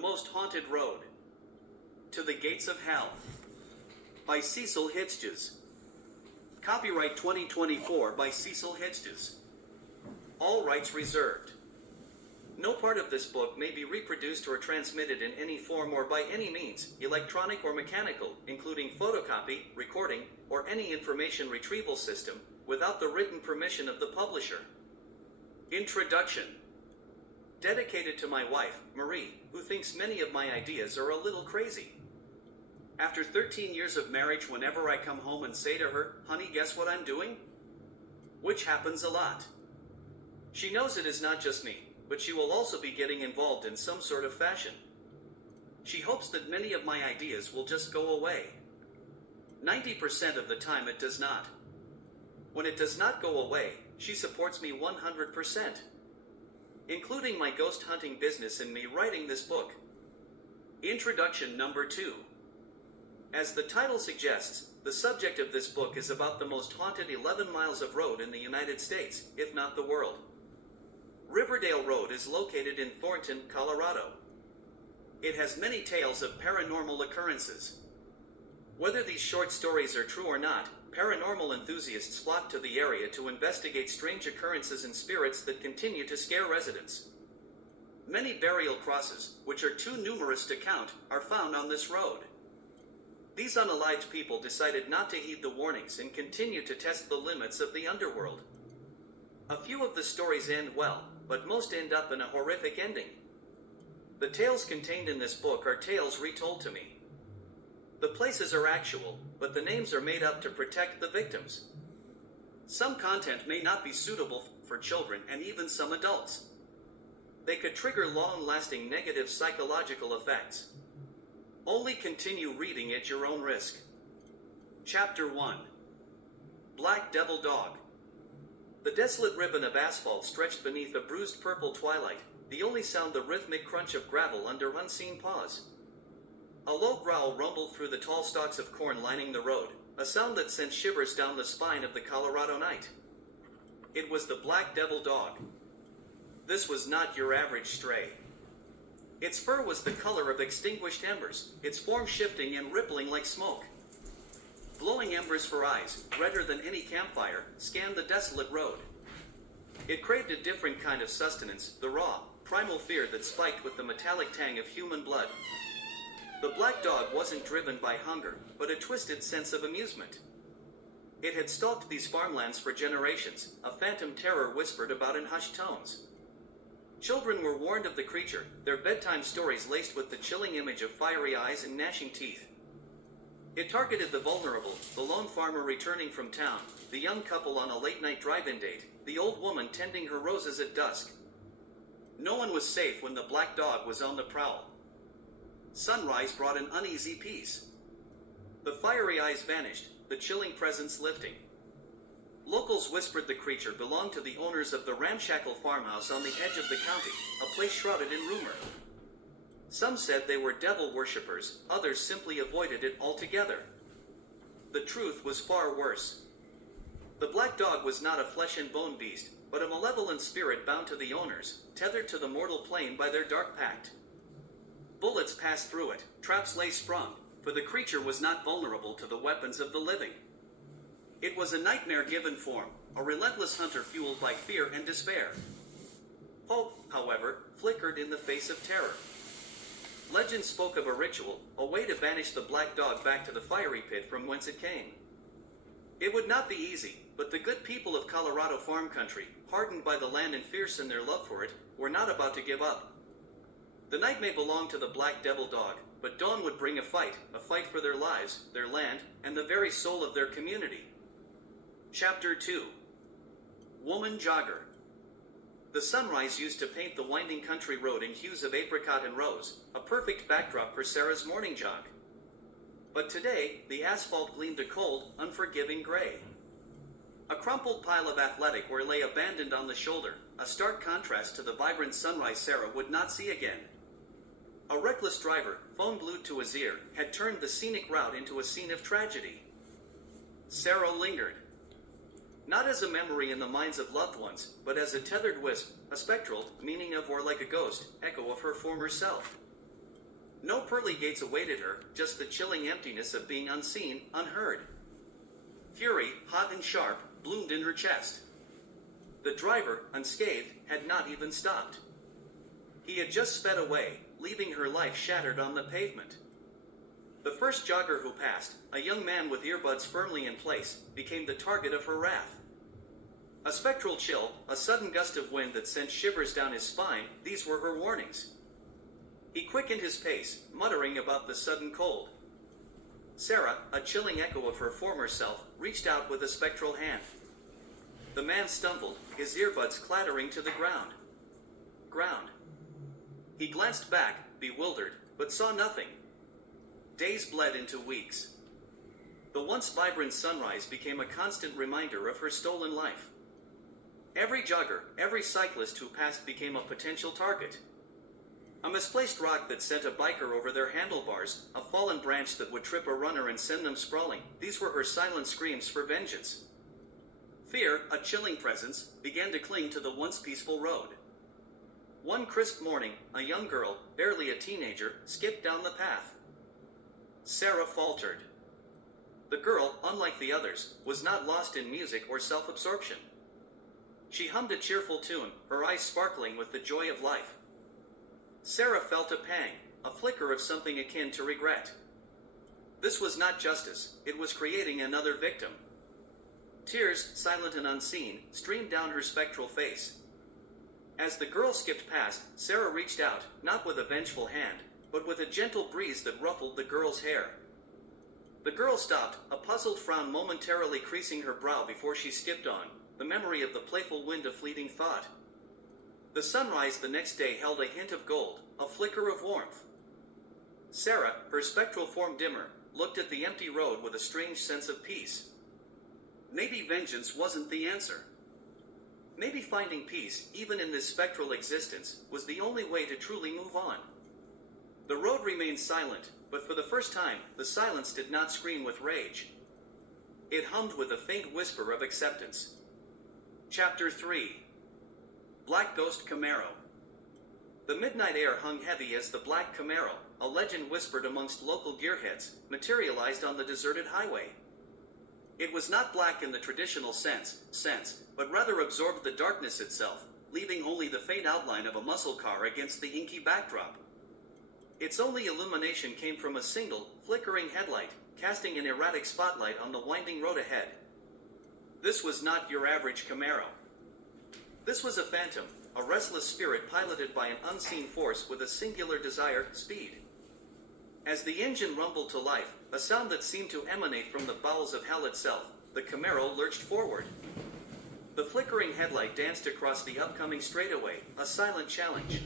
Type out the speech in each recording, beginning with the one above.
Most Haunted Road to the Gates of Hell by Cecil Hitchens. Copyright 2024 by Cecil Hitchens. All rights reserved. No part of this book may be reproduced or transmitted in any form or by any means, electronic or mechanical, including photocopy, recording, or any information retrieval system, without the written permission of the publisher. Introduction. Dedicated to my wife, Marie, who thinks many of my ideas are a little crazy. After 13 years of marriage, whenever I come home and say to her, "Honey, guess what I'm doing?" Which happens a lot. She knows it is not just me, but she will also be getting involved in some sort of fashion. She hopes that many of my ideas will just go away. 90% of the time it does not. When it does not go away, she supports me 100%. Including my ghost hunting business and me writing this book. Introduction number 2. As the title suggests, the subject of this book is about the most haunted 11 miles of road in the United States, if not the world. Riverdale Road is located in Thornton, Colorado. It has many tales of paranormal occurrences. Whether these short stories are true or not, paranormal enthusiasts flock to the area to investigate strange occurrences and spirits that continue to scare residents. Many burial crosses, which are too numerous to count, are found on this road. These unalived people decided not to heed the warnings and continue to test the limits of the underworld. A few of the stories end well, but most end up in a horrific ending. The tales contained in this book are tales retold to me. The places are actual, but the names are made up to protect the victims. Some content may not be suitable for children and even some adults. They could trigger long-lasting negative psychological effects. Only continue reading at your own risk. Chapter 1. Black Devil Dog. The desolate ribbon of asphalt stretched beneath a bruised purple twilight, the only sound the rhythmic crunch of gravel under unseen paws. A low growl rumbled through the tall stalks of corn lining the road, a sound that sent shivers down the spine of the Colorado night. It was the Black Devil Dog. This was not your average stray. Its fur was the color of extinguished embers, its form shifting and rippling like smoke. Glowing embers for eyes, redder than any campfire, scanned the desolate road. It craved a different kind of sustenance, the raw, primal fear that spiked with the metallic tang of human blood. The black dog wasn't driven by hunger, but a twisted sense of amusement. It had stalked these farmlands for generations, a phantom terror whispered about in hushed tones. Children were warned of the creature, their bedtime stories laced with the chilling image of fiery eyes and gnashing teeth. It targeted the vulnerable, the lone farmer returning from town, the young couple on a late-night drive-in date, the old woman tending her roses at dusk. No one was safe when the black dog was on the prowl. Sunrise brought an uneasy peace. The fiery eyes vanished, the chilling presence lifting. Locals whispered the creature belonged to the owners of the ramshackle farmhouse on the edge of the county, a place shrouded in rumor. Some said they were devil worshippers, others simply avoided it altogether. The truth was far worse. The black dog was not a flesh and bone beast, but a malevolent spirit bound to the owners, tethered to the mortal plane by their dark pact. Bullets passed through it, traps lay sprung, for the creature was not vulnerable to the weapons of the living. It was a nightmare given form, a relentless hunter fueled by fear and despair. Hope, however, flickered in the face of terror. Legend spoke of a ritual, a way to banish the black dog back to the fiery pit from whence it came. It would not be easy, but the good people of Colorado farm country, hardened by the land and fierce in their love for it, were not about to give up. The night may belong to the Black Devil Dog, but dawn would bring a fight for their lives, their land, and the very soul of their community. Chapter 2. Woman Jogger. The sunrise used to paint the winding country road in hues of apricot and rose, a perfect backdrop for Sarah's morning jog. But today, the asphalt gleamed a cold, unforgiving gray. A crumpled pile of athletic wear lay abandoned on the shoulder, a stark contrast to the vibrant sunrise Sarah would not see again. A reckless driver, phone glued to his ear, had turned the scenic route into a scene of tragedy. Sarah lingered. Not as a memory in the minds of loved ones, but as a tethered wisp, a spectral, meaning of or like a ghost, echo of her former self. No pearly gates awaited her, just the chilling emptiness of being unseen, unheard. Fury, hot and sharp, bloomed in her chest. The driver, unscathed, had not even stopped. He had just sped away, leaving her life shattered on the pavement. The first jogger who passed, a young man with earbuds firmly in place, became the target of her wrath. A spectral chill, a sudden gust of wind that sent shivers down his spine, these were her warnings. He quickened his pace, muttering about the sudden cold. Sarah, a chilling echo of her former self, reached out with a spectral hand. The man stumbled, his earbuds clattering to the ground. Ground. He glanced back, bewildered, but saw nothing. Days bled into weeks. The once vibrant sunrise became a constant reminder of her stolen life. Every jogger, every cyclist who passed became a potential target. A misplaced rock that sent a biker over their handlebars, a fallen branch that would trip a runner and send them sprawling, these were her silent screams for vengeance. Fear, a chilling presence, began to cling to the once peaceful road. One crisp morning, a young girl, barely a teenager, skipped down the path. Sarah faltered. The girl, unlike the others, was not lost in music or self-absorption. She hummed a cheerful tune, her eyes sparkling with the joy of life. Sarah felt a pang, a flicker of something akin to regret. This was not justice, it was creating another victim. Tears, silent and unseen, streamed down her spectral face. As the girl skipped past, Sarah reached out, not with a vengeful hand, but with a gentle breeze that ruffled the girl's hair. The girl stopped, a puzzled frown momentarily creasing her brow before she skipped on, the memory of the playful wind a fleeting thought. The sunrise the next day held a hint of gold, a flicker of warmth. Sarah, her spectral form dimmer, looked at the empty road with a strange sense of peace. Maybe vengeance wasn't the answer. Maybe finding peace, even in this spectral existence, was the only way to truly move on. The road remained silent, but for the first time, the silence did not scream with rage. It hummed with a faint whisper of acceptance. Chapter 3. Black Ghost Camaro. The midnight air hung heavy as the Black Camaro, a legend whispered amongst local gearheads, materialized on the deserted highway. It was not black in the traditional sense, but rather absorbed the darkness itself, leaving only the faint outline of a muscle car against the inky backdrop. Its only illumination came from a single, flickering headlight, casting an erratic spotlight on the winding road ahead. This was not your average Camaro. This was a phantom, a restless spirit piloted by an unseen force with a singular desire, speed. As the engine rumbled to life, a sound that seemed to emanate from the bowels of hell itself, the Camaro lurched forward. The flickering headlight danced across the upcoming straightaway, a silent challenge.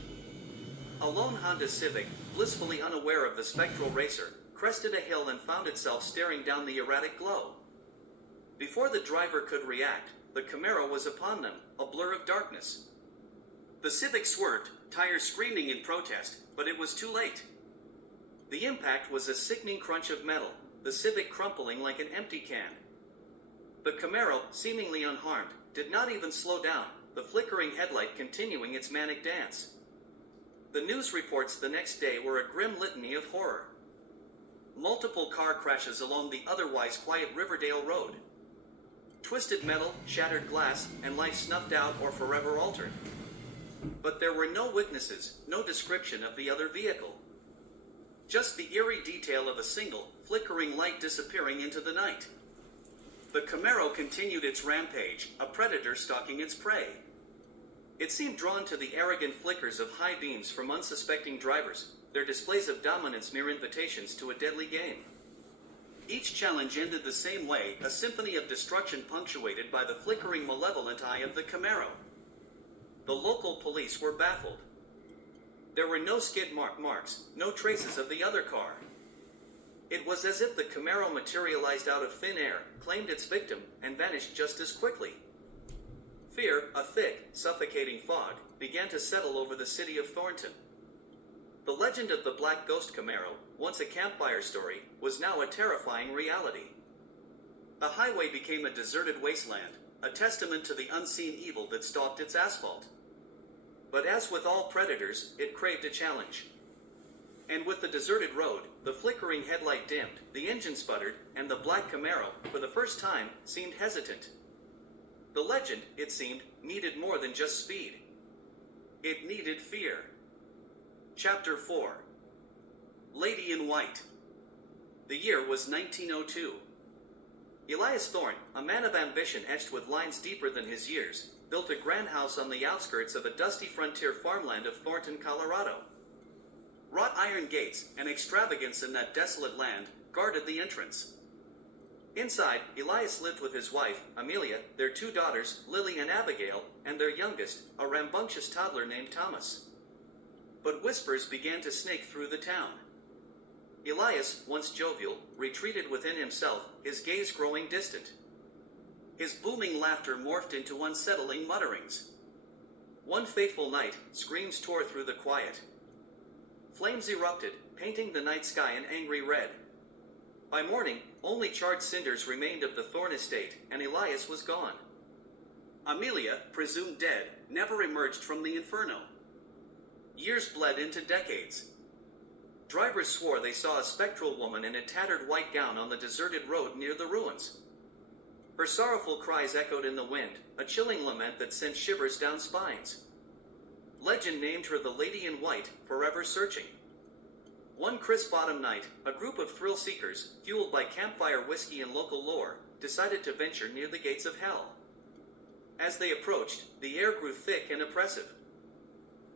A lone Honda Civic, blissfully unaware of the spectral racer, crested a hill and found itself staring down the erratic glow. Before the driver could react, the Camaro was upon them, a blur of darkness. The Civic swerved, tires screaming in protest, but it was too late. The impact was a sickening crunch of metal, the Civic crumpling like an empty can. The Camaro, seemingly unharmed, did not even slow down, the flickering headlight continuing its manic dance. The news reports the next day were a grim litany of horror. Multiple car crashes along the otherwise quiet Riverdale Road. Twisted metal, shattered glass, and life snuffed out or forever altered. But there were no witnesses, no description of the other vehicle. Just the eerie detail of a single, flickering light disappearing into the night. The Camaro continued its rampage, a predator stalking its prey. It seemed drawn to the arrogant flickers of high beams from unsuspecting drivers, their displays of dominance mere invitations to a deadly game. Each challenge ended the same way, a symphony of destruction punctuated by the flickering malevolent eye of the Camaro. The local police were baffled. There were no skid marks, no traces of the other car. It was as if the Camaro materialized out of thin air, claimed its victim, and vanished just as quickly. Fear, a thick, suffocating fog, began to settle over the city of Thornton. The legend of the Black Ghost Camaro, once a campfire story, was now a terrifying reality. The highway became a deserted wasteland, a testament to the unseen evil that stalked its asphalt. But as with all predators, it craved a challenge. And with the deserted road, the flickering headlight dimmed, the engine sputtered, and the black Camaro, for the first time, seemed hesitant. The legend, it seemed, needed more than just speed. It needed fear. Chapter 4. Lady in White. The year was 1902. Elias Thorne, a man of ambition etched with lines deeper than his years, built a grand house on the outskirts of a dusty frontier farmland of Thornton, Colorado. Wrought iron gates, and extravagance in that desolate land, guarded the entrance. Inside, Elias lived with his wife, Amelia, their two daughters, Lily and Abigail, and their youngest, a rambunctious toddler named Thomas. But whispers began to snake through the town. Elias, once jovial, retreated within himself, his gaze growing distant. His booming laughter morphed into unsettling mutterings. One fateful night, screams tore through the quiet. Flames erupted, painting the night sky an angry red. By morning, only charred cinders remained of the Thorne estate, and Elias was gone. Amelia, presumed dead, never emerged from the inferno. Years bled into decades. Drivers swore they saw a spectral woman in a tattered white gown on the deserted road near the ruins. Her sorrowful cries echoed in the wind, a chilling lament that sent shivers down spines. Legend named her the Lady in White, forever searching. One crisp autumn night, a group of thrill-seekers, fueled by campfire whiskey and local lore, decided to venture near the gates of hell. As they approached, the air grew thick and oppressive.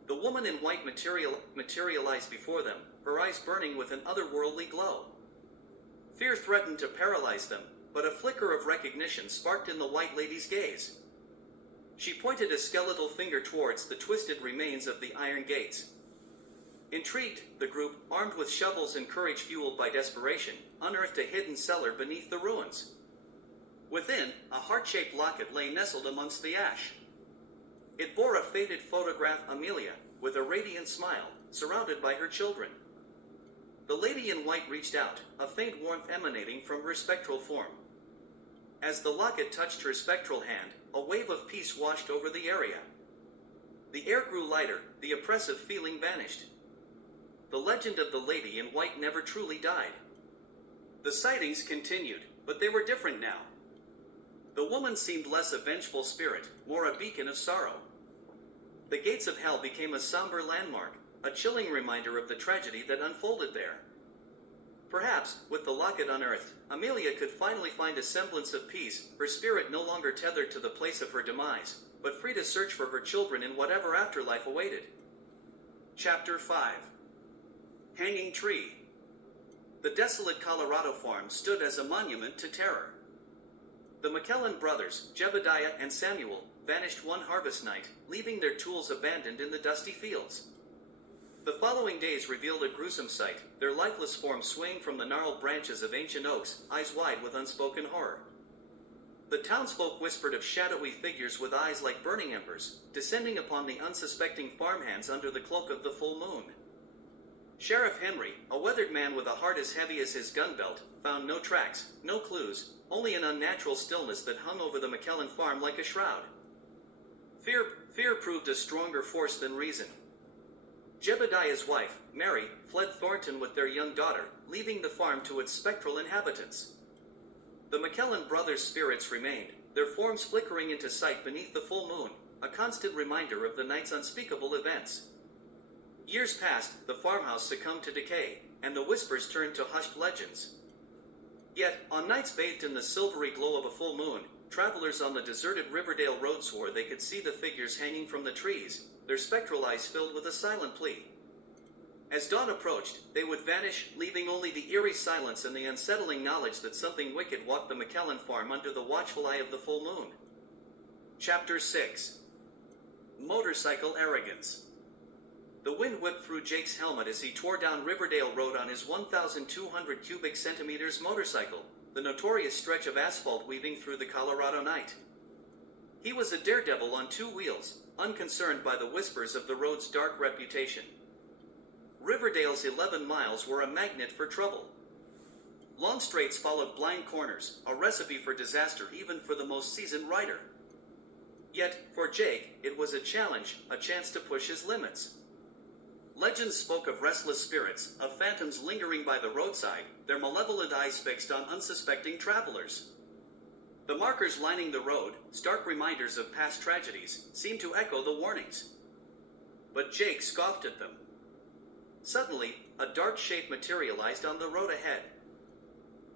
The woman in white materialized before them, her eyes burning with an otherworldly glow. Fear threatened to paralyze them, but a flicker of recognition sparked in the white lady's gaze. She pointed a skeletal finger towards the twisted remains of the iron gates. Intrigued, the group, armed with shovels and courage fueled by desperation, unearthed a hidden cellar beneath the ruins. Within, a heart-shaped locket lay nestled amongst the ash. It bore a faded photograph of Amelia, with a radiant smile, surrounded by her children. The Lady in White reached out, a faint warmth emanating from her spectral form. As the locket touched her spectral hand, a wave of peace washed over the area. The air grew lighter, the oppressive feeling vanished. The legend of the Lady in White never truly died. The sightings continued, but they were different now. The woman seemed less a vengeful spirit, more a beacon of sorrow. The gates of hell became a somber landmark, a chilling reminder of the tragedy that unfolded there. Perhaps, with the locket unearthed, Amelia could finally find a semblance of peace, her spirit no longer tethered to the place of her demise, but free to search for her children in whatever afterlife awaited. Chapter 5. Hanging Tree. The desolate Colorado farm stood as a monument to terror. The McKellen brothers, Jebediah and Samuel, vanished one harvest night, leaving their tools abandoned in the dusty fields. The following days revealed a gruesome sight, their lifeless forms swaying from the gnarled branches of ancient oaks, eyes wide with unspoken horror. The townsfolk whispered of shadowy figures with eyes like burning embers, descending upon the unsuspecting farmhands under the cloak of the full moon. Sheriff Henry, a weathered man with a heart as heavy as his gun belt, found no tracks, no clues, only an unnatural stillness that hung over the McKellen farm like a shroud. Fear proved a stronger force than reason. Jebediah's wife, Mary, fled Thornton with their young daughter, leaving the farm to its spectral inhabitants. The McKellen brothers' spirits remained, their forms flickering into sight beneath the full moon, a constant reminder of the night's unspeakable events. Years passed, the farmhouse succumbed to decay, and the whispers turned to hushed legends. Yet, on nights bathed in the silvery glow of a full moon, travelers on the deserted Riverdale road swore they could see the figures hanging from the trees, their spectral eyes filled with a silent plea. As dawn approached, they would vanish, leaving only the eerie silence and the unsettling knowledge that something wicked walked the McKellen farm under the watchful eye of the full moon. Chapter 6. Motorcycle Arrogance. The wind whipped through Jake's helmet as he tore down Riverdale Road on his 1,200 cubic centimeters motorcycle, the notorious stretch of asphalt weaving through the Colorado night. He was a daredevil on two wheels, unconcerned by the whispers of the road's dark reputation. Riverdale's 11 miles were a magnet for trouble. Long straights followed blind corners, a recipe for disaster even for the most seasoned rider. Yet, for Jake, it was a challenge, a chance to push his limits. Legends spoke of restless spirits, of phantoms lingering by the roadside, their malevolent eyes fixed on unsuspecting travelers. The markers lining the road, stark reminders of past tragedies, seemed to echo the warnings. But Jake scoffed at them. Suddenly, a dark shape materialized on the road ahead.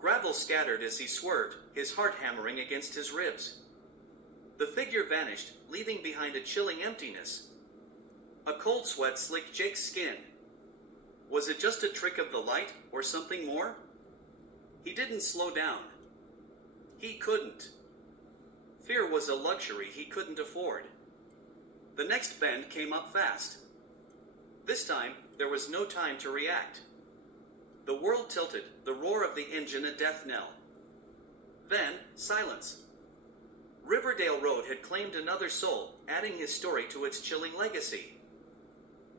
Gravel scattered as he swerved, his heart hammering against his ribs. The figure vanished, leaving behind a chilling emptiness. A cold sweat slicked Jake's skin. Was it just a trick of the light, or something more? He didn't slow down. He couldn't. Fear was a luxury he couldn't afford. The next bend came up fast. This time, there was no time to react. The world tilted, the roar of the engine a death knell. Then, silence. Riverdale Road had claimed another soul, adding his story to its chilling legacy.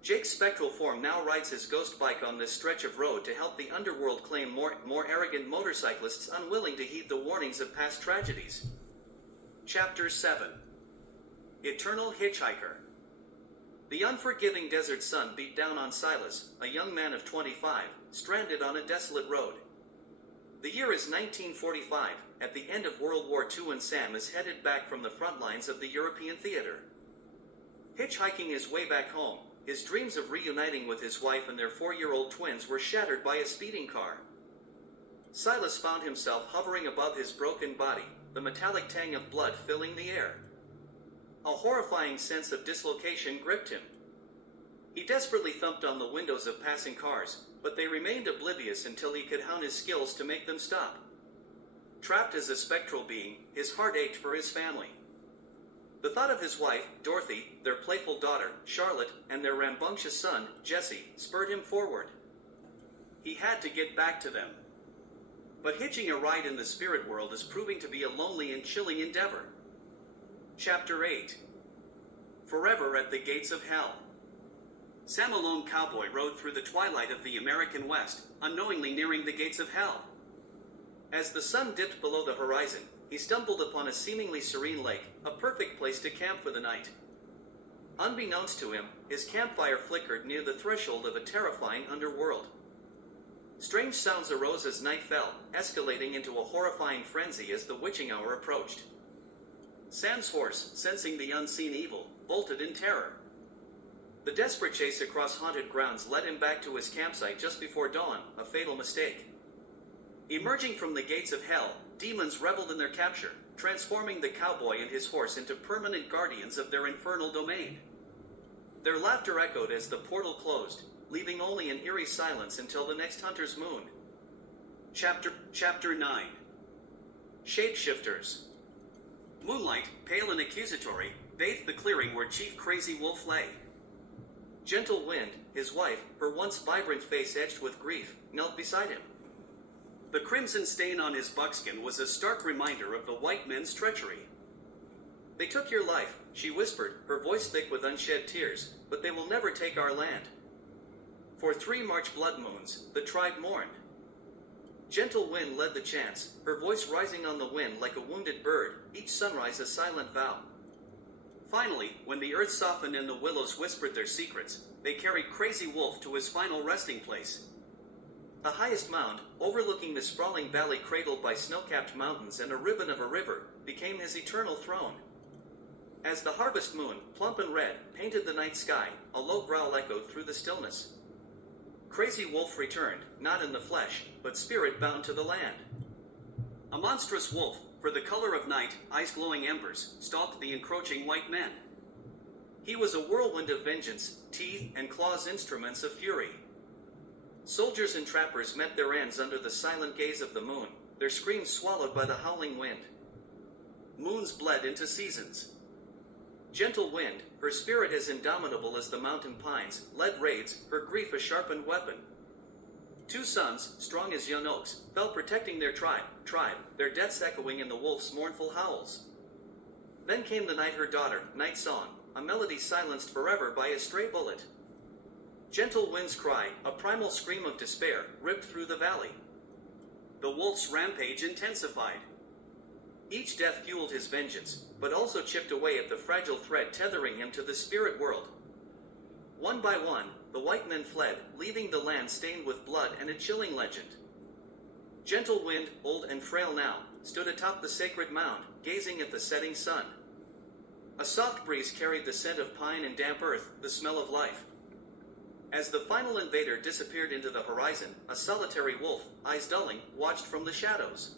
Jake's spectral form now rides his ghost bike on this stretch of road to help the underworld claim more arrogant motorcyclists unwilling to heed the warnings of past tragedies. Chapter 7. Eternal Hitchhiker. The unforgiving desert sun beat down on Silas, a young man of 25, stranded on a desolate road. The year is 1945, at the end of World War II, and Sam is headed back from the front lines of the European theater. Hitchhiking his way back home, his dreams of reuniting with his wife and their 4-year-old twins were shattered by a speeding car. Silas found himself hovering above his broken body, the metallic tang of blood filling the air. A horrifying sense of dislocation gripped him. He desperately thumped on the windows of passing cars, but they remained oblivious until he could hone his skills to make them stop. Trapped as a spectral being, his heart ached for his family. The thought of his wife, Dorothy, their playful daughter, Charlotte, and their rambunctious son, Jesse, spurred him forward. He had to get back to them. But hitching a ride in the spirit world is proving to be a lonely and chilling endeavor. Chapter 8. Forever at the Gates of Hell. Sam, a lone cowboy, rode through the twilight of the American West, unknowingly nearing the gates of hell. As the sun dipped below the horizon, he stumbled upon a seemingly serene lake, a perfect place to camp for the night. Unbeknownst to him, his campfire flickered near the threshold of a terrifying underworld. Strange sounds arose as night fell, escalating into a horrifying frenzy as the witching hour approached. Sam's horse, sensing the unseen evil, bolted in terror. The desperate chase across haunted grounds led him back to his campsite just before dawn, a fatal mistake. Emerging from the gates of hell, demons reveled in their capture, transforming the cowboy and his horse into permanent guardians of their infernal domain. Their laughter echoed as the portal closed, leaving only an eerie silence until the next hunter's moon. Chapter 9. Shapeshifters. Moonlight, pale and accusatory, bathed the clearing where Chief Crazy Wolf lay. Gentle Wind, his wife, her once vibrant face etched with grief, knelt beside him. The crimson stain on his buckskin was a stark reminder of the white men's treachery. "They took your life," she whispered, her voice thick with unshed tears, "but they will never take our land." For 3 March blood moons, the tribe mourned. Gentle Wind led the chants, her voice rising on the wind like a wounded bird, each sunrise a silent vow. Finally, when the earth softened and the willows whispered their secrets, they carried Crazy Wolf to his final resting place. The highest mound, overlooking the sprawling valley cradled by snow-capped mountains and a ribbon of a river, became his eternal throne. As the harvest moon, plump and red, painted the night sky, a low growl echoed through the stillness. Crazy Wolf returned, not in the flesh, but spirit bound to the land. A monstrous wolf, for the color of night, eyes glowing embers, stalked the encroaching white men. He was a whirlwind of vengeance, teeth and claws instruments of fury. Soldiers and trappers met their ends under the silent gaze of the moon, their screams swallowed by the howling wind. Moons bled into seasons. Gentle Wind, her spirit as indomitable as the mountain pines, led raids, her grief a sharpened weapon. 2 sons, strong as young oaks, fell protecting their tribe, their deaths echoing in the wolf's mournful howls. Then came the night, her daughter, Night Song, a melody silenced forever by a stray bullet. Gentle Wind's cry, a primal scream of despair, ripped through the valley. The wolf's rampage intensified. Each death fueled his vengeance, but also chipped away at the fragile thread tethering him to the spirit world. One by one, the white men fled, leaving the land stained with blood and a chilling legend. Gentle Wind, old and frail now, stood atop the sacred mound, gazing at the setting sun. A soft breeze carried the scent of pine and damp earth, the smell of life. As the final invader disappeared into the horizon, a solitary wolf, eyes dulling, watched from the shadows.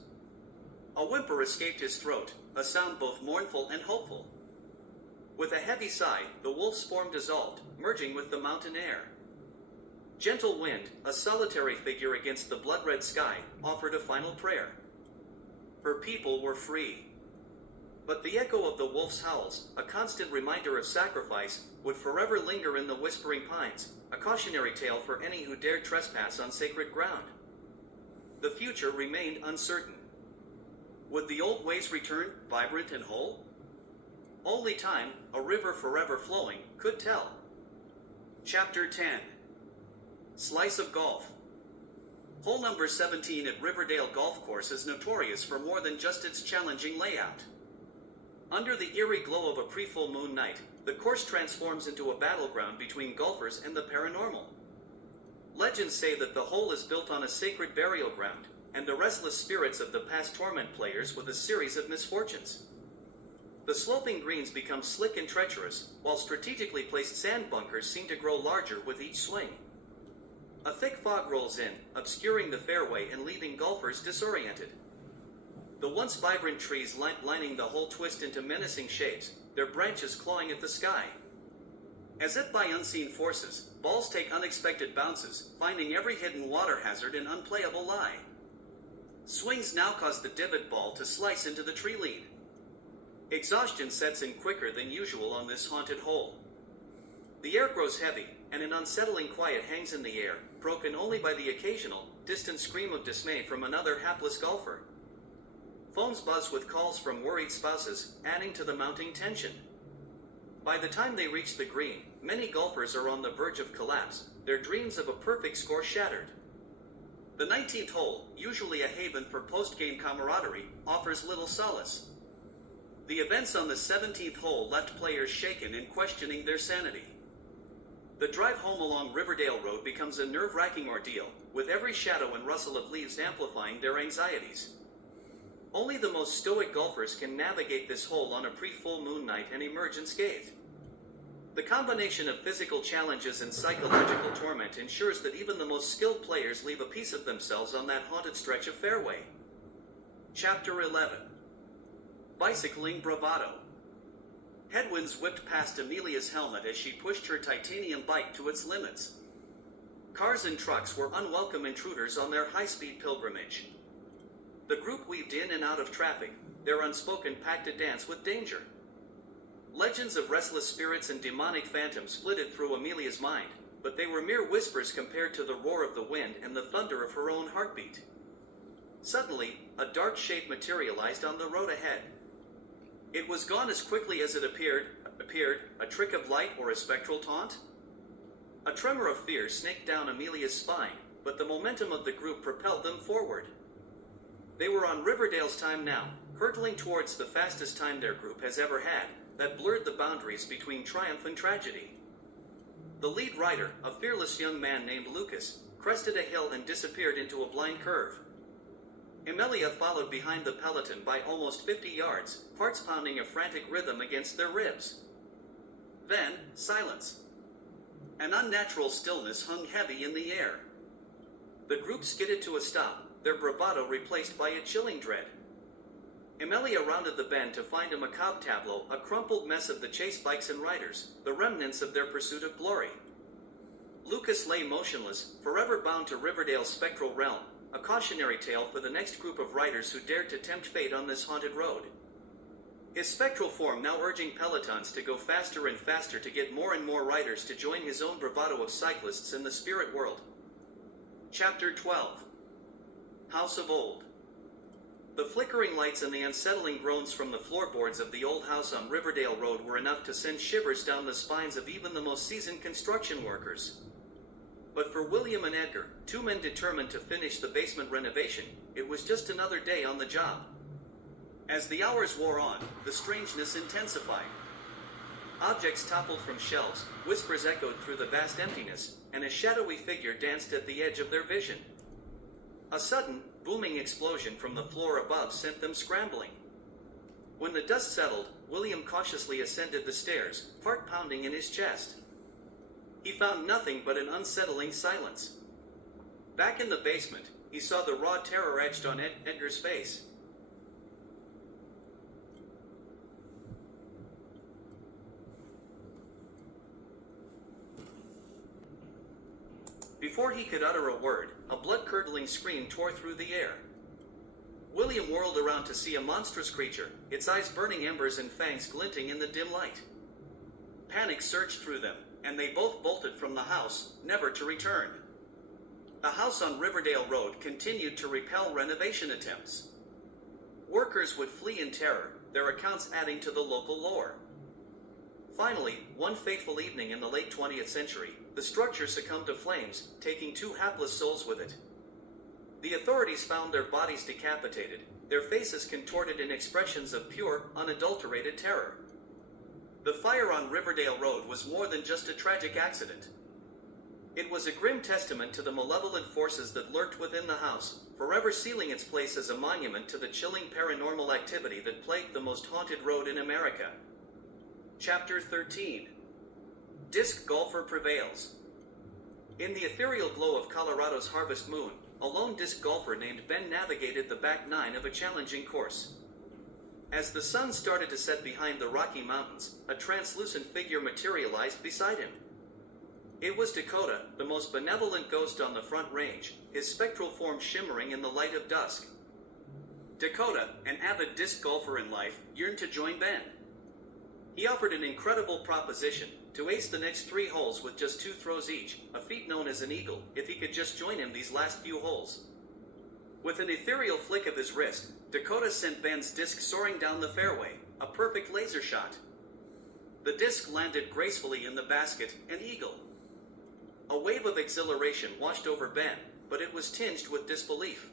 A whimper escaped his throat, a sound both mournful and hopeful. With a heavy sigh, the wolf's form dissolved, merging with the mountain air. Gentle Wind, a solitary figure against the blood-red sky, offered a final prayer. Her people were free. But the echo of the wolf's howls, a constant reminder of sacrifice, would forever linger in the whispering pines, a cautionary tale for any who dared trespass on sacred ground. The future remained uncertain. Would the old ways return, vibrant and whole? Only time, a river forever flowing, could tell. Chapter 10. Slice of Golf. Hole number 17 at Riverdale Golf Course is notorious for more than just its challenging layout. Under the eerie glow of a pre-full moon night, the course transforms into a battleground between golfers and the paranormal. Legends say that the hole is built on a sacred burial ground, and the restless spirits of the past torment players with a series of misfortunes. The sloping greens become slick and treacherous, while strategically placed sand bunkers seem to grow larger with each swing. A thick fog rolls in, obscuring the fairway and leaving golfers disoriented. The once vibrant trees lining the hole twist into menacing shapes, their branches clawing at the sky. As if by unseen forces, balls take unexpected bounces, finding every hidden water hazard an unplayable lie. Swings now cause the divot ball to slice into the tree lead. Exhaustion sets in quicker than usual on this haunted hole. The air grows heavy, and an unsettling quiet hangs in the air, broken only by the occasional, distant scream of dismay from another hapless golfer. Phones buzz with calls from worried spouses, adding to the mounting tension. By the time they reach the green, many golfers are on the verge of collapse, their dreams of a perfect score shattered. The 19th hole, usually a haven for post-game camaraderie, offers little solace. The events on the 17th hole left players shaken and questioning their sanity. The drive home along Riverdale Road becomes a nerve-wracking ordeal, with every shadow and rustle of leaves amplifying their anxieties. Only the most stoic golfers can navigate this hole on a pre-full moon night and emerge unscathed. The combination of physical challenges and psychological torment ensures that even the most skilled players leave a piece of themselves on that haunted stretch of fairway. Chapter 11. Bicycling Bravado. Headwinds whipped past Amelia's helmet as she pushed her titanium bike to its limits. Cars and trucks were unwelcome intruders on their high-speed pilgrimage. The group weaved in and out of traffic, their unspoken pact to dance with danger. Legends of restless spirits and demonic phantoms flitted through Amelia's mind, but they were mere whispers compared to the roar of the wind and the thunder of her own heartbeat. Suddenly, a dark shape materialized on the road ahead. It was gone as quickly as it appeared, a trick of light or a spectral taunt? A tremor of fear snaked down Amelia's spine, but the momentum of the group propelled them forward. They were on Riverdale's time now, hurtling towards the fastest time their group has ever had, that blurred the boundaries between triumph and tragedy. The lead rider, a fearless young man named Lucas, crested a hill and disappeared into a blind curve. Amelia followed behind the peloton by almost 50 yards, hearts pounding a frantic rhythm against their ribs. Then, silence. An unnatural stillness hung heavy in the air. The group skidded to a stop, their bravado replaced by a chilling dread. Amelia rounded the bend to find a macabre tableau, a crumpled mess of the chase bikes and riders, the remnants of their pursuit of glory. Lucas lay motionless, forever bound to Riverdale's spectral realm, a cautionary tale for the next group of riders who dared to tempt fate on this haunted road. His spectral form now urging pelotons to go faster and faster to get more and more riders to join his own bravado of cyclists in the spirit world. Chapter 12. House of Old. The flickering lights and the unsettling groans from the floorboards of the old house on Riverdale Road were enough to send shivers down the spines of even the most seasoned construction workers. But for William and Edgar, two men determined to finish the basement renovation, it was just another day on the job. As the hours wore on, the strangeness intensified. Objects toppled from shelves, whispers echoed through the vast emptiness, and a shadowy figure danced at the edge of their vision. A sudden, booming explosion from the floor above sent them scrambling. When the dust settled, William cautiously ascended the stairs, heart pounding in his chest. He found nothing but an unsettling silence. Back in the basement, he saw the raw terror etched on Edgar's face. Before he could utter a word, a blood-curdling scream tore through the air. William whirled around to see a monstrous creature, its eyes burning embers and fangs glinting in the dim light. Panic surged through them, and they both bolted from the house, never to return. The house on Riverdale Road continued to repel renovation attempts. Workers would flee in terror, their accounts adding to the local lore. Finally, one fateful evening in the late 20th century, the structure succumbed to flames, taking 2 hapless souls with it. The authorities found their bodies decapitated, their faces contorted in expressions of pure, unadulterated terror. The fire on Riverdale Road was more than just a tragic accident. It was a grim testament to the malevolent forces that lurked within the house, forever sealing its place as a monument to the chilling paranormal activity that plagued the most haunted road in America. Chapter 13. Disc Golfer Prevails. In the ethereal glow of Colorado's harvest moon, a lone disc golfer named Ben navigated the back nine of a challenging course. As the sun started to set behind the Rocky Mountains, a translucent figure materialized beside him. It was Dakota, the most benevolent ghost on the Front Range, his spectral form shimmering in the light of dusk. Dakota, an avid disc golfer in life, yearned to join Ben. He offered an incredible proposition, to ace the next 3 holes with just 2 throws each, a feat known as an eagle, if he could just join him these last few holes. With an ethereal flick of his wrist, Dakota sent Ben's disc soaring down the fairway, a perfect laser shot. The disc landed gracefully in the basket, an eagle. A wave of exhilaration washed over Ben, but it was tinged with disbelief.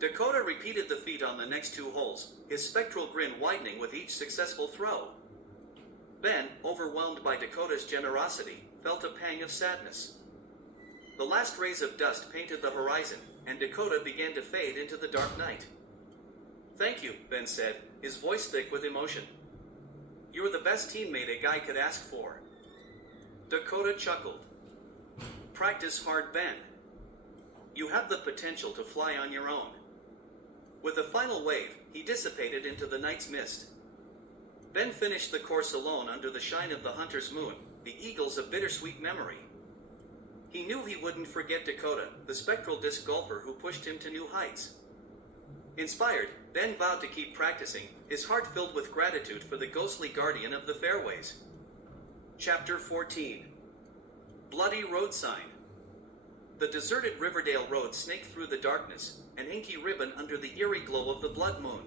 Dakota repeated the feat on the next 2 holes, his spectral grin widening with each successful throw. Ben, overwhelmed by Dakota's generosity, felt a pang of sadness. The last rays of dust painted the horizon, and Dakota began to fade into the dark night. "Thank you," Ben said, his voice thick with emotion. "You were the best teammate a guy could ask for." Dakota chuckled. "Practice hard, Ben. You have the potential to fly on your own." With a final wave, he dissipated into the night's mist. Ben finished the course alone under the shine of the hunter's moon, the eagles a bittersweet memory. He knew he wouldn't forget Dakota, the spectral disc golfer who pushed him to new heights. Inspired, Ben vowed to keep practicing, his heart filled with gratitude for the ghostly guardian of the fairways. Chapter 14. Bloody Road Sign. The deserted Riverdale Road snaked through the darkness, an inky ribbon under the eerie glow of the blood moon.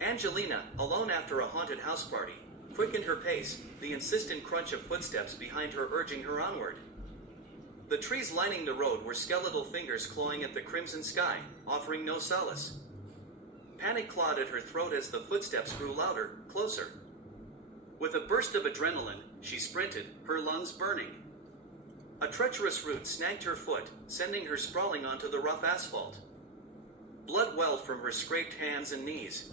Angelina, alone after a haunted house party, quickened her pace, the insistent crunch of footsteps behind her urging her onward. The trees lining the road were skeletal fingers clawing at the crimson sky, offering no solace. Panic clawed at her throat as the footsteps grew louder, closer. With a burst of adrenaline, she sprinted, her lungs burning. A treacherous root snagged her foot, sending her sprawling onto the rough asphalt. Blood welled from her scraped hands and knees.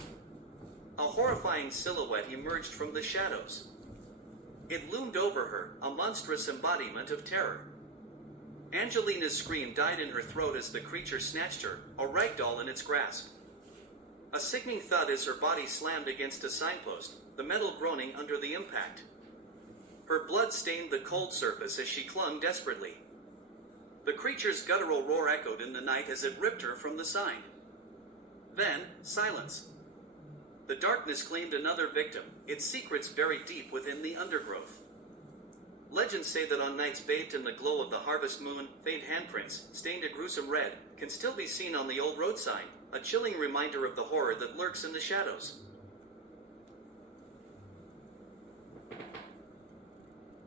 A horrifying silhouette emerged from the shadows. It loomed over her, a monstrous embodiment of terror. Angelina's scream died in her throat as the creature snatched her, a ragdoll in its grasp. A sickening thud as her body slammed against a signpost, the metal groaning under the impact. Her blood stained the cold surface as she clung desperately. The creature's guttural roar echoed in the night as it ripped her from the sign. Then, silence. The darkness claimed another victim, its secrets buried deep within the undergrowth. Legends say that on nights bathed in the glow of the harvest moon, faint handprints, stained a gruesome red, can still be seen on the old road sign, a chilling reminder of the horror that lurks in the shadows.